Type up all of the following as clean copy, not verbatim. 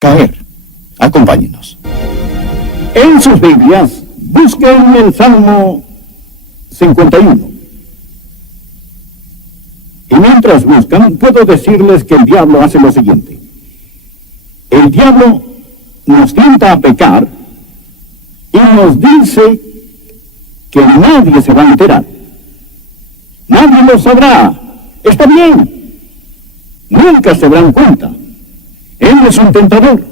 Caer. Acompáñenos. En sus Biblias, busquen el Salmo 51. Y mientras buscan, puedo decirles que el diablo hace lo siguiente. El diablo nos tienta a pecar y nos dice que nadie se va a enterar. Nadie lo sabrá. Está bien. Nunca se darán cuenta. Él es un tentador.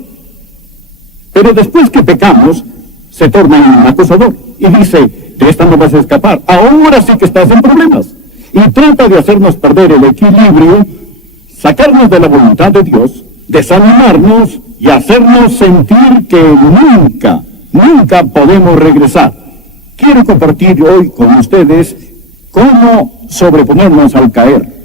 Pero después que pecamos, se torna un acusador y dice, de esta no vas a escapar. Ahora sí que estás en problemas. Y trata de hacernos perder el equilibrio, sacarnos de la voluntad de Dios, desanimarnos y hacernos sentir que nunca podemos regresar. Quiero compartir hoy con ustedes cómo sobreponernos al caer.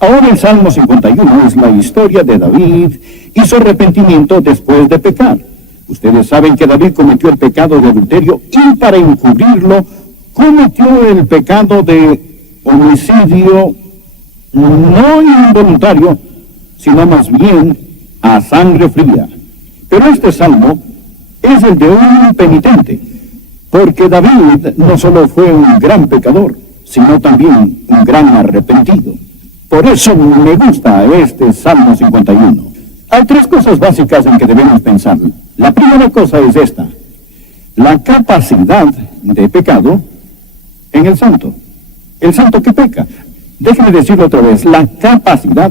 Ahora el Salmo 51 es la historia de David y su arrepentimiento después de pecar. Ustedes saben que David cometió el pecado de adulterio y para encubrirlo cometió el pecado de homicidio no involuntario, sino más bien a sangre fría. Pero este salmo es el de un penitente, porque David no solo fue un gran pecador, sino también un gran arrepentido. Por eso me gusta este Salmo 51. Hay tres cosas básicas en que debemos pensar. La primera cosa es esta: la capacidad de pecado en el santo. El santo que peca. Déjenme decirlo otra vez: la capacidad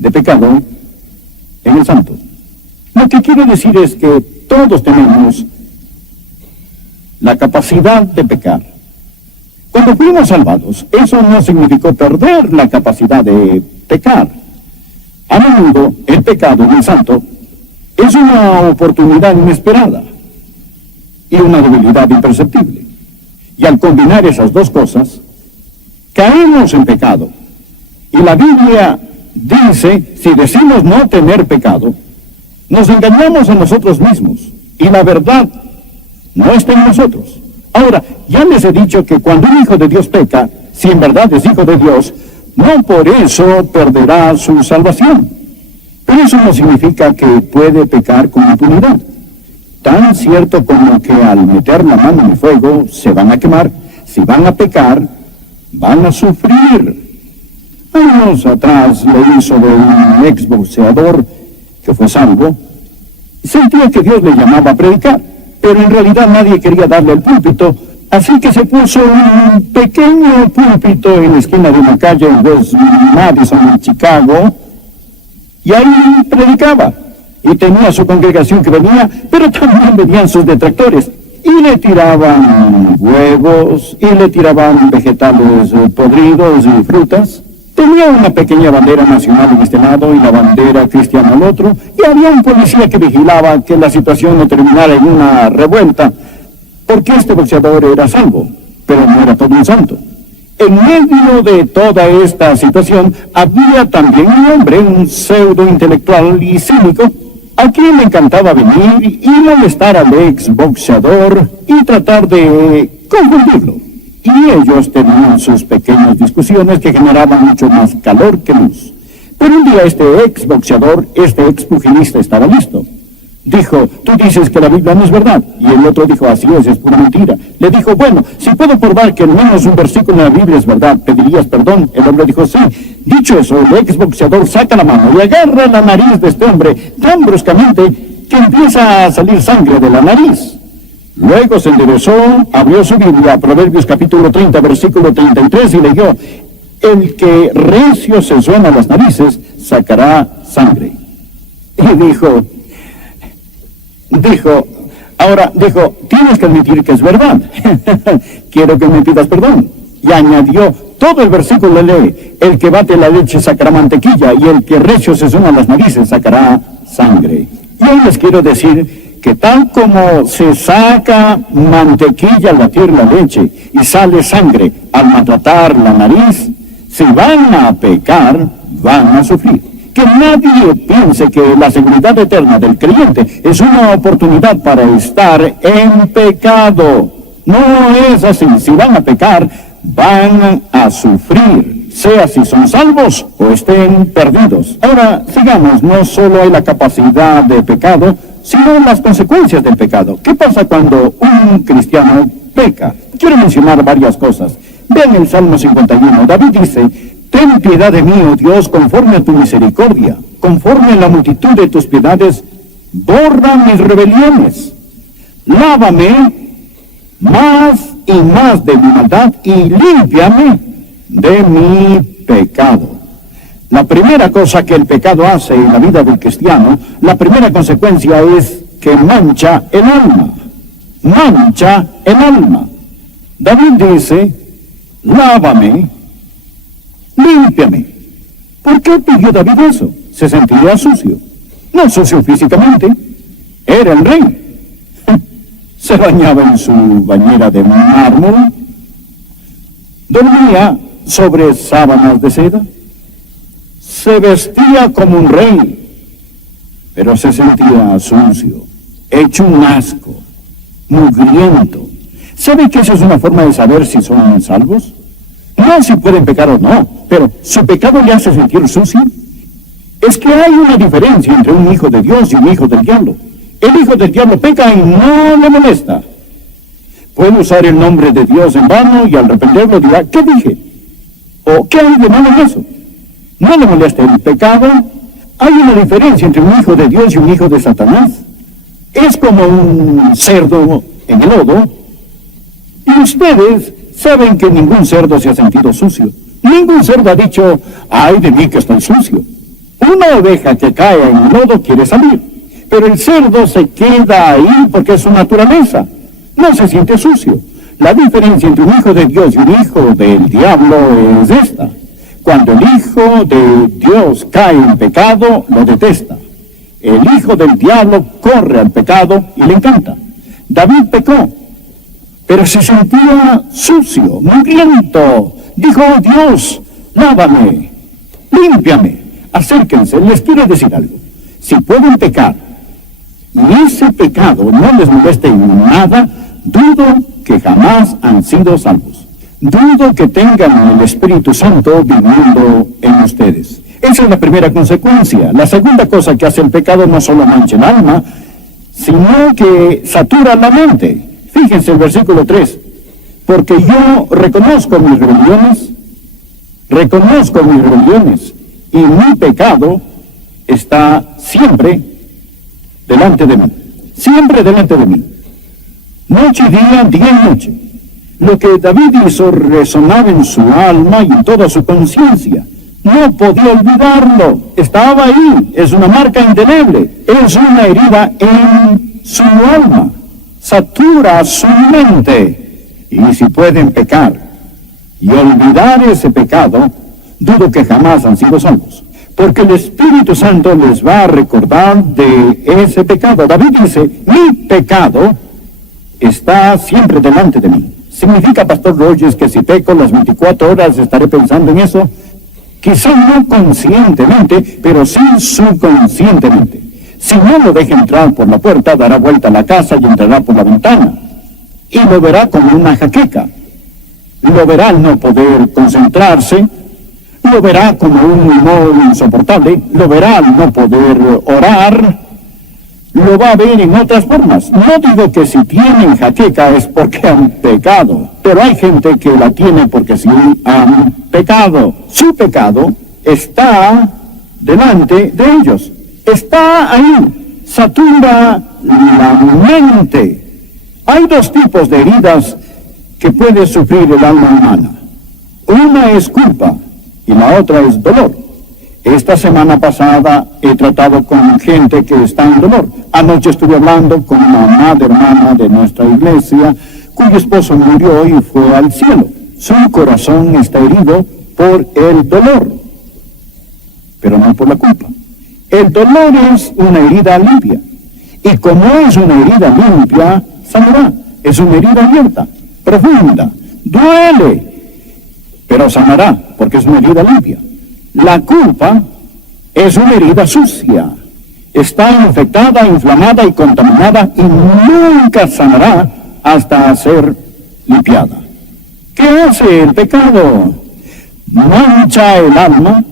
de pecado en el santo. Lo que quiero decir es que todos tenemos la capacidad de pecar. Cuando fuimos salvados, eso no significó perder la capacidad de pecar. A menudo, el pecado en el santo es una oportunidad inesperada y una debilidad imperceptible. Y al combinar esas dos cosas, caemos en pecado. Y la Biblia dice, si decimos no tener pecado, nos engañamos a nosotros mismos. Y la verdad no está en nosotros. Ahora, ya les he dicho que cuando un hijo de Dios peca, si en verdad es hijo de Dios, no por eso perderá su salvación. Pero eso no significa que puede pecar con impunidad. Tan cierto como que al meter la mano en el fuego se van a quemar, si van a pecar, van a sufrir. Años atrás le hizo de un exboxeador que fue salvo, sentía que Dios le llamaba a predicar, pero en realidad nadie quería darle el púlpito, así que se puso un pequeño púlpito en la esquina de una calle en West Madison, en Chicago, y ahí predicaba. Y tenía su congregación que venía, pero también venían sus detractores. Y le tiraban huevos, y le tiraban vegetales podridos y frutas. Tenía una pequeña bandera nacional en este lado y la bandera cristiana al otro, y había un policía que vigilaba que la situación no terminara en una revuelta, porque este boxeador era salvo, pero no era todo un santo. En medio de toda esta situación, había también un hombre, un pseudo intelectual y cínico, a quien le encantaba venir y molestar al ex-boxeador y tratar de confundirlo. Y ellos tenían sus pequeñas discusiones que generaban mucho más calor que luz. Pero un día este ex-boxeador, este ex-pugilista estaba listo. Dijo, tú dices que la Biblia no es verdad. Y el otro dijo, así es pura mentira. Le dijo, bueno, si puedo probar que al menos un versículo de la Biblia es verdad, ¿pedirías perdón? El hombre dijo, sí. Dicho eso, el ex-boxeador saca la mano y agarra la nariz de este hombre tan bruscamente que empieza a salir sangre de la nariz. Luego se enderezó, abrió su Biblia, Proverbios capítulo 30, versículo 33, y leyó, el que recio se suena las narices, sacará sangre. Y dijo, tienes que admitir que es verdad. Quiero que me pidas perdón. Y añadió, todo el versículo lee, el que bate la leche sacará mantequilla, y el que recio se suena las narices sacará sangre. Y hoy les quiero decir que tal como se saca mantequilla al batir la leche y sale sangre al maltratar la nariz, si van a pecar, van a sufrir. Que nadie piense que la seguridad eterna del creyente es una oportunidad para estar en pecado. No es así. Si van a pecar, van a sufrir. sea si son salvos o estén perdidos. Ahora, sigamos, no solo hay la capacidad de pecado, sino las consecuencias del pecado. ¿Qué pasa cuando un cristiano peca? Quiero mencionar varias cosas. Vean el Salmo 51. David dice: ten piedad de mí, oh Dios, conforme a tu misericordia, conforme a la multitud de tus piedades, borra mis rebeliones. Lávame más y más de mi maldad y límpiame de mi pecado. La primera cosa que el pecado hace en la vida del cristiano, la primera consecuencia es que mancha el alma. Mancha el alma. David dice: lávame, límpiame. ¿Por qué pidió David eso? Se sentía sucio. No sucio físicamente, era el rey. Se bañaba en su bañera de mármol, dormía sobre sábanas de seda, se vestía como un rey, pero se sentía sucio, hecho un asco, mugriento. ¿Sabe que esa es una forma de saber si son salvos? No si pueden pecar o no, pero ¿su pecado le hace sentir sucio? Es que hay una diferencia entre un hijo de Dios y un hijo del diablo. El hijo del diablo peca y no le molesta. Puede usar el nombre de Dios en vano y al arrepentirlo dirá: ¿qué dije? ¿O qué hay de malo en eso? No le molesta el pecado. Hay una diferencia entre un hijo de Dios y un hijo de Satanás. Es como un cerdo en el lodo. Y ustedes saben que ningún cerdo se ha sentido sucio. Ningún cerdo ha dicho: ay de mí que estoy sucio. Una oveja que cae en el lodo quiere salir, pero el cerdo se queda ahí porque es su naturaleza. No se siente sucio. La diferencia entre un hijo de Dios y un hijo del diablo es esta: cuando el hijo de Dios cae en pecado, lo detesta. El hijo del diablo corre al pecado y le encanta. David pecó, pero se sentía sucio, mugriento. Dijo: oh Dios, lávame, límpiame. Acérquense, les quiero decir algo. Si pueden pecar y ese pecado no les moleste en nada, dudo que jamás han sido salvos. Dudo que tengan el Espíritu Santo viviendo en ustedes. Esa es la primera consecuencia. La segunda cosa que hace el pecado no solo mancha el alma, sino que satura la mente. Fíjense el versículo 3. Porque yo reconozco mis rebeliones, y mi pecado está siempre delante de mí. Siempre delante de mí. Noche y día, día y noche. Lo que David hizo resonaba en su alma y en toda su conciencia. No podía olvidarlo. Estaba ahí. Es una marca indeleble. Es una herida en su alma. Satura su mente. Y si pueden pecar y olvidar ese pecado, dudo que jamás han sido salvos. Porque el Espíritu Santo les va a recordar de ese pecado. David dice: mi pecado está siempre delante de mí. ¿Significa, Pastor Rogers, que si peco las 24 horas estaré pensando en eso? Quizá no conscientemente, pero sí subconscientemente. Si no lo deja entrar por la puerta, dará vuelta a la casa y entrará por la ventana. Y lo verá como una jaqueca. Lo verá al no poder concentrarse. Lo verá como un humor insoportable. Lo verá al no poder orar. Lo va a ver en otras formas. No digo que si tienen jaqueca es porque han pecado, pero hay gente que la tiene porque sí han pecado. Su pecado está delante de ellos. Está ahí. Satura la mente. Hay dos tipos de heridas que puede sufrir el alma humana. Una es culpa y la otra es dolor. Esta semana pasada he tratado con gente que está en dolor. Anoche estuve hablando con una amada hermana de nuestra iglesia, cuyo esposo murió y fue al cielo. Su corazón está herido por el dolor, pero no por la culpa. El dolor es una herida limpia, y como es una herida limpia, sanará. Es una herida abierta, profunda, duele, pero sanará, porque es una herida limpia. La culpa es una herida sucia, está infectada, inflamada y contaminada y nunca sanará hasta ser limpiada. ¿Qué hace el pecado? mancha el alma,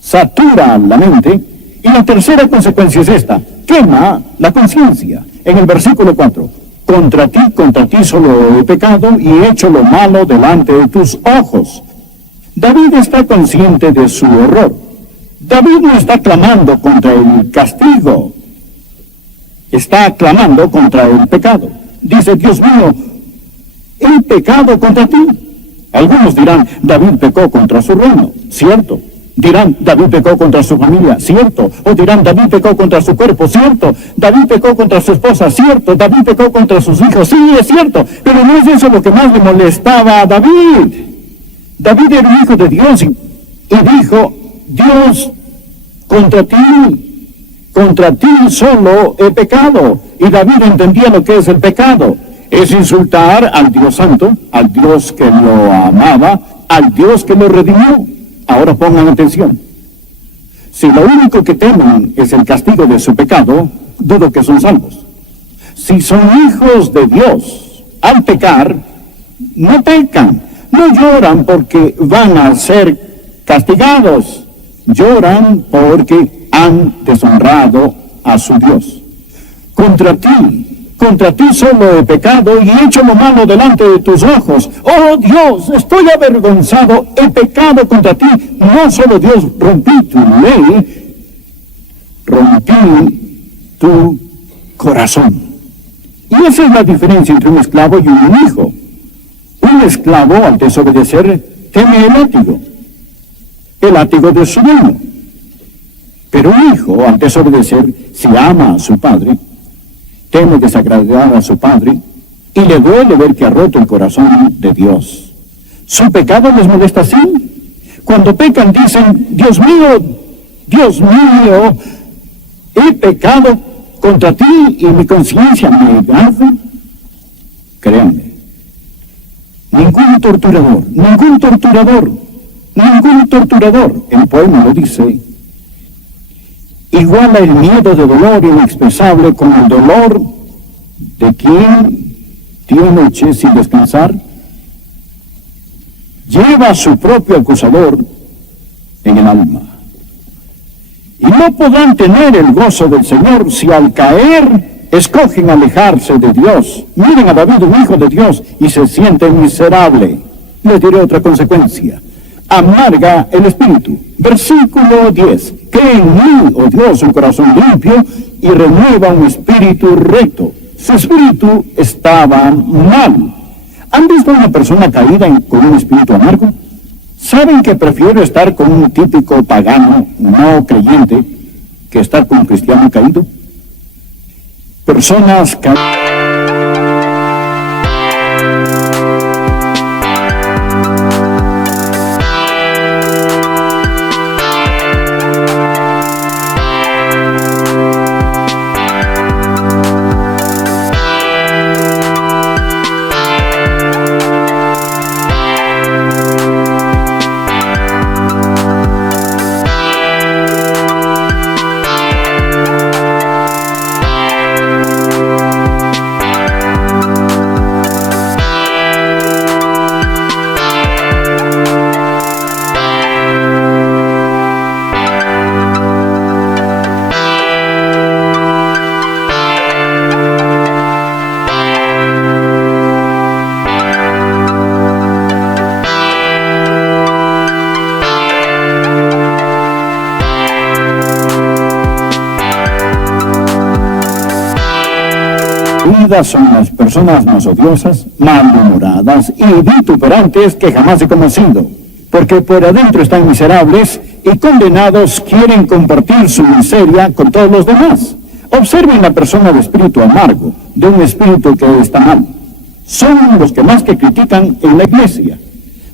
satura la mente, y la tercera consecuencia es esta: quema la conciencia. En el versículo 4, contra ti solo he pecado y he hecho lo malo delante de tus ojos. David está consciente de su error. David no está clamando contra el castigo, está clamando contra el pecado. Dice: Dios mío, he pecado contra ti. Algunos dirán: David pecó contra su reino, cierto. Dirán: David pecó contra su familia, cierto. O dirán: David pecó contra su cuerpo, cierto. David pecó contra su esposa, cierto. David pecó contra sus hijos, sí, es cierto. Pero no es eso lo que más le molestaba a David. David era un hijo de Dios y dijo: Dios, contra ti solo he pecado. Y David entendía lo que es el pecado. Es insultar al Dios Santo, al Dios que lo amaba, al Dios que lo redimió. Ahora pongan atención. Si lo único que temen es el castigo de su pecado, dudo que son salvos. Si son hijos de Dios, al pecar, no pecan, no lloran porque van a ser castigados, lloran porque han deshonrado a su Dios. Contra ti solo he pecado y he hecho lo malo delante de tus ojos. Oh Dios, estoy avergonzado, he pecado contra ti. No solo, Dios, rompí tu ley, rompí tu corazón. Y esa es la diferencia entre un esclavo y un hijo. Un esclavo, al desobedecer, teme el látigo de su dueño. Pero un hijo, al desobedecer, si ama a su padre, teme desagradar a su padre y le duele ver que ha roto el corazón de Dios. ¿Su pecado les molesta así? Cuando pecan dicen: Dios mío, he pecado contra ti y mi conciencia me arde. Créanme, ningún torturador, el poema lo dice, iguala el miedo de dolor inexpresable con el dolor de quien día y noche sin descansar lleva a su propio acusador en el alma. Y no podrán tener el gozo del Señor si al caer escogen alejarse de Dios. Miren a David, un hijo de Dios, y se siente miserable. Les diré otra consecuencia: amarga el espíritu. Versículo 10. Cree en mí, oh Dios, un corazón limpio y renueva un espíritu recto. Su espíritu estaba mal. ¿Han visto a una persona caída con un espíritu amargo? ¿Saben que prefiero estar con un típico pagano no creyente que estar con un cristiano caído? Personas caídas. Son las personas más odiosas, malhumoradas y vituperantes que jamás he conocido, porque por adentro están miserables y condenados quieren compartir su miseria con todos los demás. Observen la persona de espíritu amargo, de un espíritu que está mal. Son los que más que critican en la iglesia.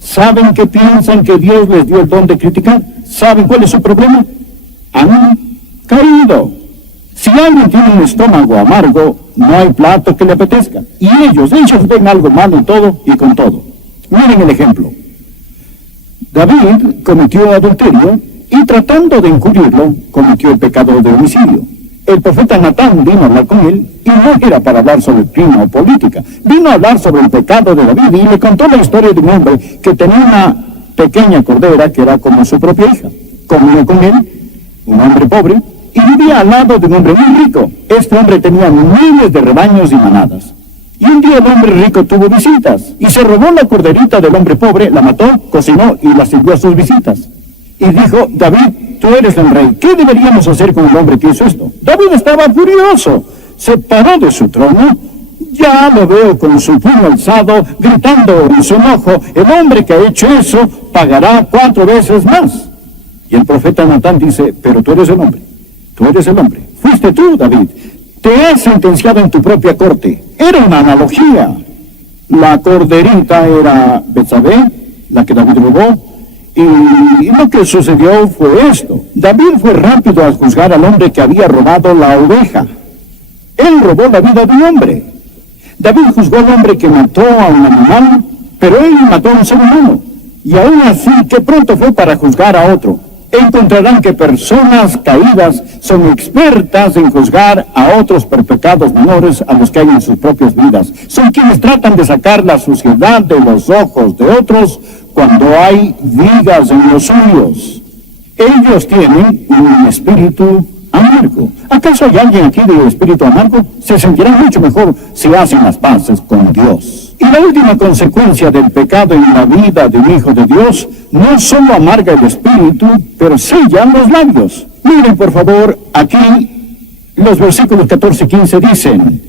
¿Saben que piensan que Dios les dio el don de criticar? ¿Saben cuál es su problema? Han caído. Si alguien tiene un estómago amargo, no hay plato que le apetezca. Y ellos ven algo malo en todo y con todo. Miren el ejemplo. David cometió adulterio y tratando de encubrirlo, cometió el pecado de homicidio. El profeta Natán vino a hablar con él y no era para hablar sobre clima o política. Vino a hablar sobre el pecado de David y le contó la historia de un hombre que tenía una pequeña cordera que era como su propia hija. Comía con él, un hombre pobre, y vivía al lado de un hombre muy rico. Este hombre tenía miles de rebaños y manadas. Y un día el hombre rico tuvo visitas, y se robó la corderita del hombre pobre, la mató, cocinó y la sirvió a sus visitas. Y dijo: David, tú eres el rey, ¿qué deberíamos hacer con el hombre que hizo esto? David estaba furioso, se paró de su trono. Ya lo veo con su puño alzado, gritando en su enojo: el hombre que ha hecho eso pagará 4 veces más. Y el profeta Natán dice: pero tú eres el hombre, tú eres el hombre. Fuiste tú, David. Te has sentenciado en tu propia corte. Era una analogía. La corderita era Betsabé, la que David robó, y lo que sucedió fue esto. David fue rápido a juzgar al hombre que había robado la oveja. Él robó la vida de un hombre. David juzgó al hombre que mató a un animal, pero él mató a un ser humano. Y aún así, que pronto fue para juzgar a otro. Encontrarán que personas caídas son expertas en juzgar a otros por pecados menores a los que hay en sus propias vidas. Son quienes tratan de sacar la suciedad de los ojos de otros cuando hay vigas en los suyos. Ellos tienen un espíritu amargo. ¿Acaso hay alguien aquí de espíritu amargo? Se sentirán mucho mejor si hacen las paces con Dios. Y la última consecuencia del pecado en la vida de un hijo de Dios no solo amarga el espíritu, pero sella los labios. Miren, por favor, aquí los versículos 14 y 15 dicen: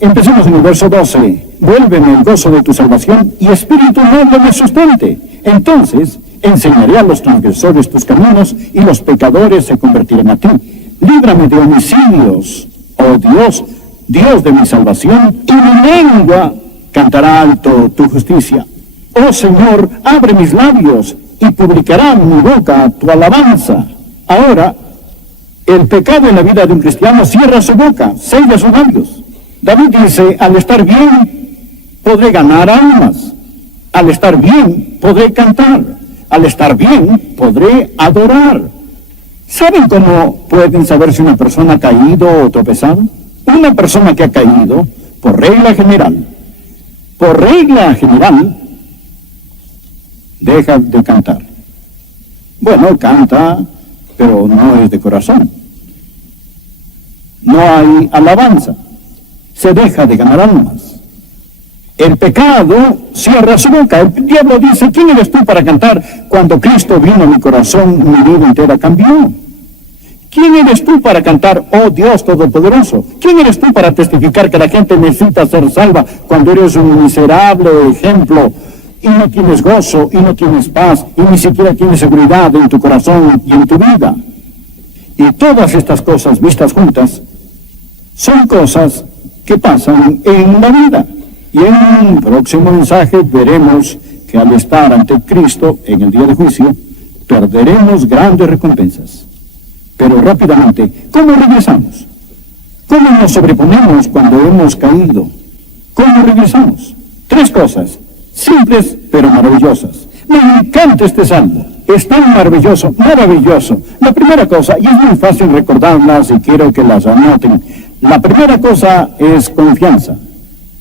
empecemos en el verso 12. Vuélveme el gozo de tu salvación y espíritu noble me sustente. Entonces enseñaré a los transgresores tus caminos y los pecadores se convertirán a ti. Líbrame de homicidios, oh Dios, Dios de mi salvación, y mi lengua cantará alto tu justicia. Oh Señor, abre mis labios y publicará mi boca tu alabanza. Ahora, el pecado en la vida de un cristiano cierra su boca, sella sus labios. David dice: al estar bien, podré ganar almas. Al estar bien, podré cantar. Al estar bien, podré adorar. ¿Saben cómo pueden saber si una persona ha caído o tropezado? Una persona que ha caído, por regla general, deja de cantar. Bueno, canta, pero no es de corazón. No hay alabanza. Se deja de ganar almas. El pecado cierra su boca. El diablo dice: ¿quién eres tú para cantar? Cuando Cristo vino a mi corazón, mi vida entera cambió. ¿Quién eres tú para cantar, oh Dios Todopoderoso? ¿Quién eres tú para testificar que la gente necesita ser salva cuando eres un miserable ejemplo y no tienes gozo y no tienes paz y ni siquiera tienes seguridad en tu corazón y en tu vida? Y todas estas cosas vistas juntas son cosas que pasan en la vida. Y en un próximo mensaje veremos que al estar ante Cristo en el día de juicio, perderemos grandes recompensas. Pero rápidamente, ¿cómo regresamos? ¿Cómo nos sobreponemos cuando hemos caído? ¿Cómo regresamos? 3 cosas, simples pero maravillosas. Me encanta este salmo, es tan maravilloso, maravilloso. La primera cosa, y es muy fácil recordarlas y quiero que las anoten, la primera cosa es confianza.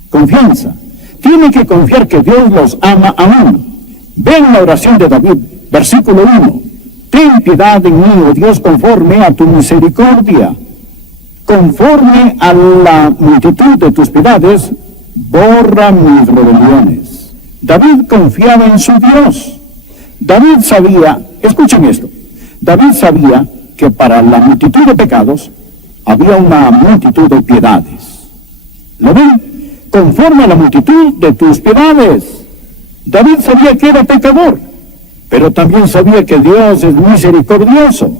Confianza. Tiene que confiar que Dios los ama aún. Ven la oración de David, versículo 1. Ten piedad de mí, oh Dios, conforme a tu misericordia. Conforme a la multitud de tus piedades, borra mis rebeliones. David confiaba en su Dios. David sabía, escuchen esto, David sabía que para la multitud de pecados había una multitud de piedades. ¿Lo ven? Conforme a la multitud de tus piedades. David sabía que era pecador, pero también sabía que Dios es misericordioso.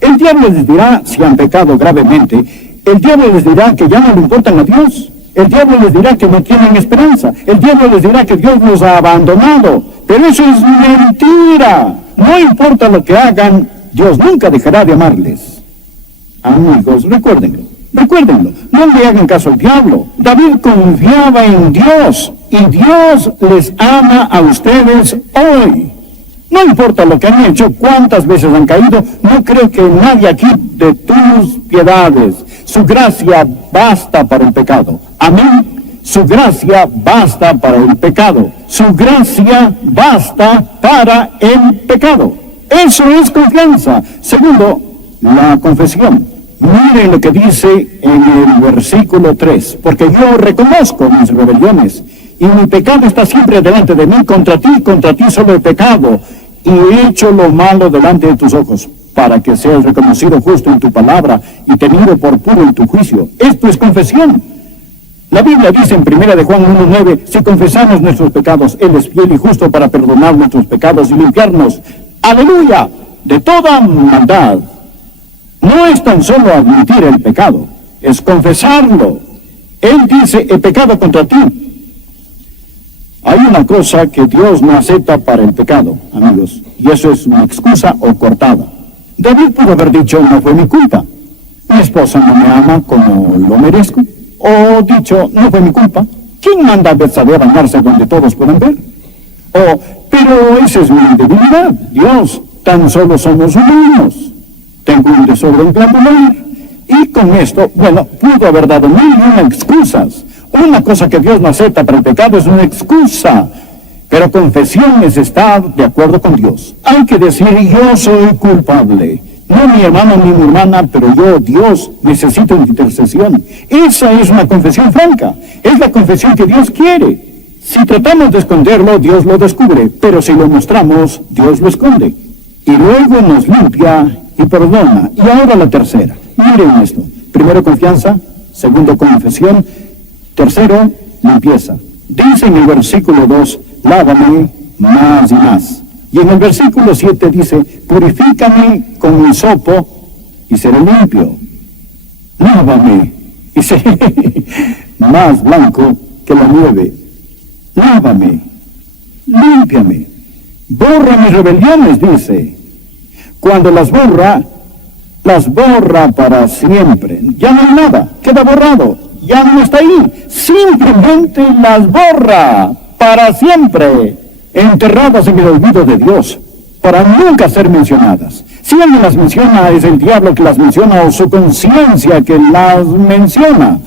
El diablo les dirá si han pecado gravemente. El diablo les dirá que ya no le importan a Dios. El diablo les dirá que no tienen esperanza. El diablo les dirá que Dios los ha abandonado. Pero eso es mentira. No importa lo que hagan, Dios nunca dejará de amarles. Amigos, recuérdenlo, no le hagan caso al diablo. David confiaba en Dios y Dios les ama a ustedes hoy. No importa lo que han hecho, cuántas veces han caído, no creo que nadie aquí de tus piedades. Su gracia basta para el pecado. Amén. Su Su gracia basta para el pecado. Su gracia basta para el pecado. Eso es confianza. Segundo, la confesión. Miren lo que dice en el versículo 3. Porque yo reconozco mis rebeliones, y mi pecado está siempre delante de mí. Contra ti solo he pecado, y he hecho lo malo delante de tus ojos, para que seas reconocido justo en tu palabra, y tenido por puro en tu juicio. Esto es confesión. La Biblia dice en 1 de Juan 1:9, si confesamos nuestros pecados, Él es fiel y justo para perdonar nuestros pecados y limpiarnos, aleluya, de toda maldad. No es tan solo admitir el pecado, es confesarlo. Él dice, he pecado contra ti. Hay una cosa que Dios no acepta para el pecado, amigos, y eso es una excusa o cortada. David pudo haber dicho, no fue mi culpa. Mi esposa no me ama como lo merezco. O dicho, no fue mi culpa. ¿Quién manda a Betsabé a bañarse donde todos puedan ver? O, pero esa es mi debilidad. Dios, tan solo somos humanos. Tengo un desorden glandular. Y con esto, bueno, pudo haber dado mil y una excusas. Una cosa que Dios no acepta para el pecado es una excusa. Pero confesión es estar de acuerdo con Dios. Hay que decir, yo soy culpable. No mi hermano ni mi hermana, pero yo, Dios, necesito intercesión. Esa es una confesión franca. Es la confesión que Dios quiere. Si tratamos de esconderlo, Dios lo descubre. Pero si lo mostramos, Dios lo esconde. Y luego nos limpia y perdona. Y ahora la tercera. Miren esto. Primero, confianza. Segundo, confesión. Tercero, limpieza. Dice en el versículo 2, lávame más y más. Y en el versículo 7 dice, purifícame con hisopo y seré limpio. Lávame y seré más blanco que la nieve. Lávame, límpiame. Borra mis rebeliones, dice. Cuando las borra para siempre. Ya no hay nada, queda borrado. Ya no está ahí. Simplemente las borra para siempre. Enterradas en el olvido de Dios, para nunca ser mencionadas. Si alguien las menciona, es el diablo que las menciona o su conciencia que las menciona.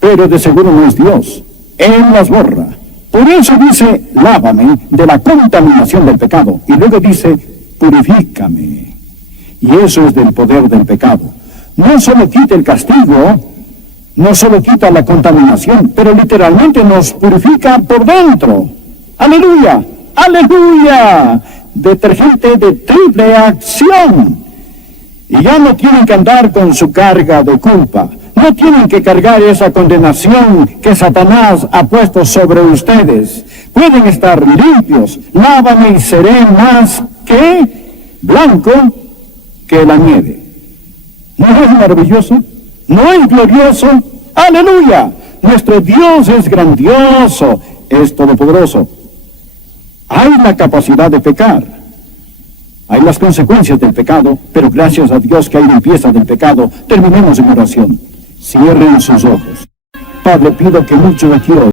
Pero de seguro no es Dios. Él las borra. Por eso dice, lávame de la contaminación del pecado. Y luego dice, purifícame. Y eso es del poder del pecado. No solo quita el castigo, no solo quita la contaminación, pero literalmente nos purifica por dentro. ¡Aleluya! ¡Aleluya! Detergente de triple acción. Y ya no tienen que andar con su carga de culpa. No tienen que cargar esa condenación que Satanás ha puesto sobre ustedes. Pueden estar limpios. Lávame y seré más que blanco que la nieve. ¿No es maravilloso? ¿No es glorioso? ¡Aleluya! Nuestro Dios es grandioso, es todopoderoso. Hay la capacidad de pecar. Hay las consecuencias del pecado, pero gracias a Dios que hay limpieza del pecado. Terminemos en oración. Cierren sus ojos. Padre, pido que muchos de aquí hoy